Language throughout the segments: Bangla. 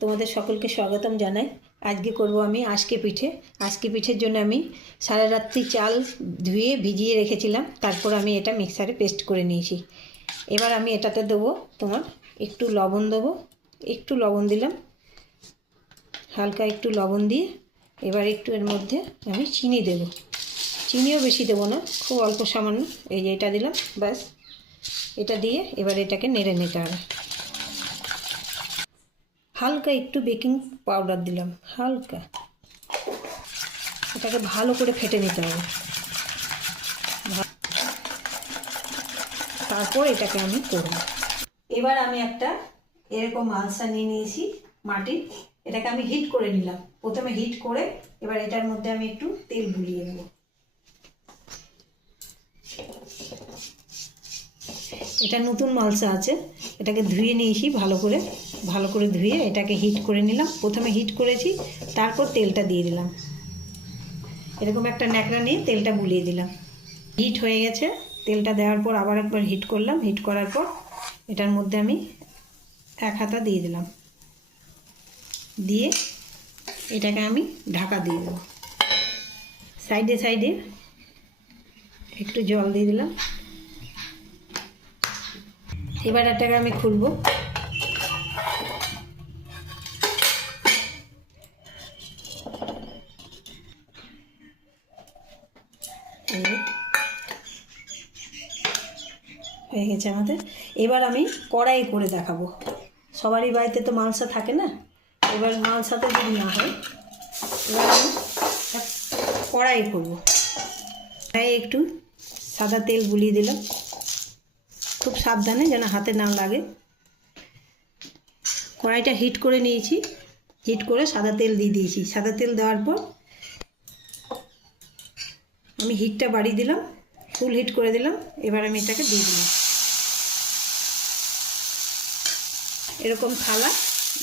তোমাদের সকলকে স্বাগতম জানাই। আজকে করব আমি আজকে পিঠে। আজকে পিঠের জন্য আমি সারা রাত্রি চাল ধুয়ে ভিজিয়ে রেখেছিলাম, তারপর আমি এটা মিক্সারে পেস্ট করে নিয়েছি। এবার আমি এটাতে দেবো তোমার একটু লবণ দেবো, একটু লবণ দিলাম, হালকা একটু লবণ দিয়ে এবার একটু এর মধ্যে আমি চিনি দেবো। চিনিও বেশি দেবো না, খুব অল্প সামান্য, এই যে এটা দিলাম, ব্যাস। এটা দিয়ে এবার এটাকে নেড়ে নিতে হবে। হালকা একটু বেকিং পাউডার দিলাম, হালকা। এটাকে ভালো করে ফেটে নিতে হবে, তারপর এটাকে আমি করব। এবার আমি একটা এরকম আলসা নিয়ে নিয়েছি মাটির, এটাকে আমি হিট করে নিলাম। প্রথমে হিট করে এবার এটার মধ্যে আমি একটু তেল বুলিয়ে নেব। এটা নতুন মালসা আছে, এটাকে ধুয়ে নিয়েছি ভালো করে ধুয়ে এটাকে হিট করে নিলাম। প্রথমে হিট করেছি, তারপর তেলটা দিয়ে দিলাম। এরকম একটা ন্যাকড়া নিয়ে তেলটা বুলিয়ে দিলাম। হিট হয়ে গেছে, তেলটা দেওয়ার পর আবার একবার হিট করলাম। হিট করার পর এটার মধ্যে আমি এক হাতা দিয়ে দিলাম, দিয়ে এটাকে আমি ঢাকা দিয়ে দেবো। সাইডে সাইডে একটু জল দিয়ে দিলাম। এবার এটাকে আমি খুলবো। হয়ে গেছে আমাদের। এবার আমি কড়াই করে দেখাবো। সবারই বাড়িতে তো মালসা থাকে না, এবার মালসাতে যদি না হয়, এবার আমি কড়াই করবো। কড়াইয়ে একটু সাদা তেল বুলিয়ে দিলাম, খুব সাবধানে যেন হাতে না লাগে। কড়াইটা হিট করে নিয়েছি, হিট করে সাদা তেল দিয়ে দিয়েছি। সাদা তেল দেওয়ার পর আমি হিটটা বাড়িয়ে দিলাম, ফুল হিট করে দিলাম। এবার আমি এটাকে দিয়ে দিলাম। এরকম থালা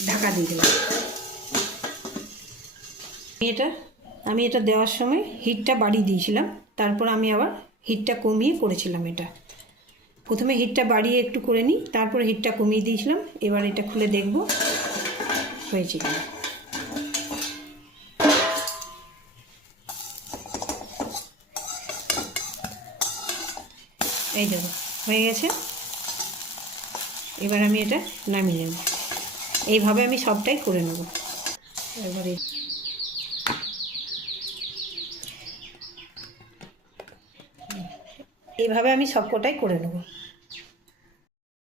ঢাকা দিয়ে দিলাম। আমি এটা দেওয়ার সময় হিটটা বাড়িয়ে দিয়েছিলাম, তারপর আমি আবার হিটটা কমিয়ে করেছিলাম। এটা প্রথমে হিটটা বাড়িয়ে একটু করে নিই, তারপর হিটটা কমিয়ে দিয়েছিলাম। এবার এটা খুলে দেখব হয়েছে কিনা। এই দেখো হয়ে গেছে। এবার আমি এটা নামিয়ে নেব। এইভাবে আমি সবটাই করে নেব। এবারে এইভাবে আমি সবকটাই করে নেব।